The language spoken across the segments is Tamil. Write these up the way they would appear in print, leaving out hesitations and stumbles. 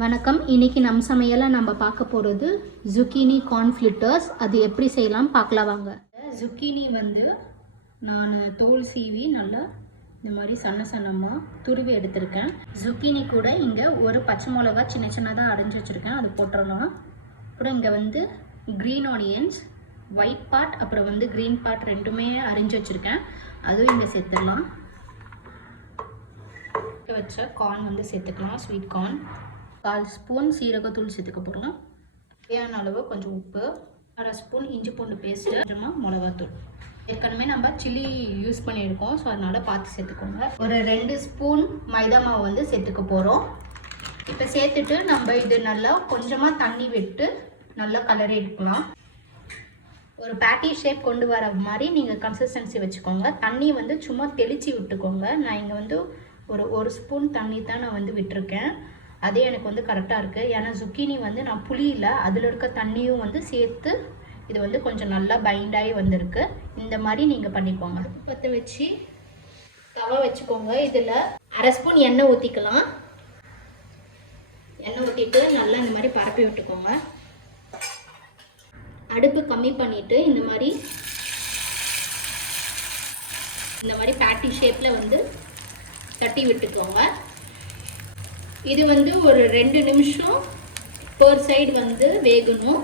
வணக்கம். இன்றைக்கி நம் சமையலை நம்ம பார்க்க போகிறது ஜுக்கீனி கார்ன் ஃப்ளிட்டர்ஸ். அது எப்படி செய்யலாம் பார்க்கலாம் வாங்க. ஜுக்கீனி நான் தோல் சீவி நல்லா இந்த மாதிரி சன்னமாக துருவி எடுத்திருக்கேன். ஜுக்கீனி கூட இங்கே ஒரு பச்சை மிளகா சின்ன சின்னதாக அரைஞ்சி வச்சுருக்கேன், அது போட்டுடலாம். அப்புறம் இங்கே க்ரீன் ஆனியன்ஸ், ஒயிட் பார்ட் அப்புறம் க்ரீன் பார்ட் ரெண்டுமே அரைஞ்சி வச்சுருக்கேன், அதுவும் இங்கே சேர்த்துடலாம். வச்ச கார்ன் சேர்த்துக்கலாம், ஸ்வீட் கார்ன். 1/4 ஸ்பூன் சீரகத்தூள் சேர்த்துக்க போகிறோம். தேவையான அளவு கொஞ்சம் உப்பு, 1/2 ஸ்பூன் இஞ்சி பூண்டு பேஸ்ட்டு, கொஞ்சமாக மிளகாத்தூள். ஏற்கனவே நம்ம சில்லி யூஸ் பண்ணியிருக்கோம், ஸோ அதனால் பார்த்து சேர்த்துக்கோங்க. ஒரு 2 ஸ்பூன் மைதா மாவு சேர்த்துக்க போகிறோம். இப்போ சேர்த்துட்டு நம்ம இது நல்லா கொஞ்சமாக தண்ணி விட்டு நல்லா கலரி எடுக்கலாம். ஒரு பேட்டி ஷேப் கொண்டு வர மாதிரி நீங்கள் கன்சிஸ்டன்சி வச்சுக்கோங்க. தண்ணி சும்மா தெளித்து விட்டுக்கோங்க. நான் இங்கே ஒரு ஸ்பூன் தண்ணி தான் நான் விட்டுருக்கேன். அதே எனக்கு கரெக்டாக இருக்குது. ஏன்னா ஜுக்கீனி நான் புளியில் அதில் இருக்க தண்ணியும் சேர்த்து இது கொஞ்சம் நல்லா பைண்டாகி வந்திருக்கு. இந்த மாதிரி நீங்கள் பண்ணிக்கோங்க. பற்ற வச்சு தவா வச்சுக்கோங்க. இதில் 1/2 ஸ்பூன் எண்ணெய் ஊற்றிக்கலாம். எண்ணெய் ஊற்றிட்டு நல்லா இந்த மாதிரி பரப்பி விட்டுக்கோங்க. அடுப்பு கம்மி பண்ணிவிட்டு இந்த மாதிரி பேட்டி ஷேப்பில் தட்டி விட்டுக்கோங்க. இது ஒரு 2 நிமிஷம் பர் சைடு வேகணும்.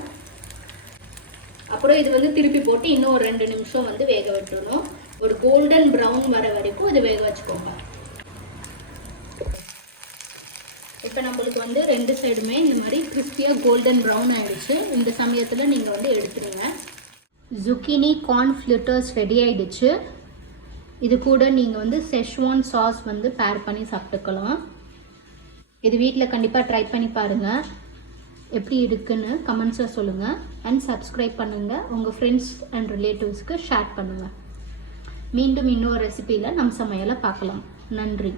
அப்புறம் இது திருப்பி போட்டு இன்னும் ஒரு 2 நிமிஷம் வேக விட்டுறணும். ஒரு கோல்டன் ப்ரௌன் வர வரைக்கும் இது வேக வச்சுக்கோங்க. இப்போ நம்மளுக்கு 2 சைடுமே இந்த மாதிரி கிறிஸ்பியாக கோல்டன் ப்ரௌன் ஆகிடுச்சு. இந்த சமயத்தில் நீங்கள் எடுத்துருங்க. ஜுக்கீனி கார்ன் ஃப்ளிட்டர்ஸ் ரெடி ஆகிடுச்சு. இது கூட நீங்கள் செஷ்வான் சாஸ் பேர் பண்ணி சாப்பிட்டுக்கலாம். இது வீட்டில் கண்டிப்பாக ட்ரை பண்ணி பாருங்கள். எப்படி இருக்குன்னு கமெண்ட்ஸில் சொல்லுங்கள். அண்ட் சப்ஸ்கிரைப் பண்ணுங்கள். உங்கள் ஃப்ரெண்ட்ஸ் அண்ட் ரிலேட்டிவ்ஸ்க்கு ஷேர் பண்ணுங்கள். மீண்டும் இன்னொரு ரெசிபியில் நம் சமையலை பார்க்கலாம். நன்றி.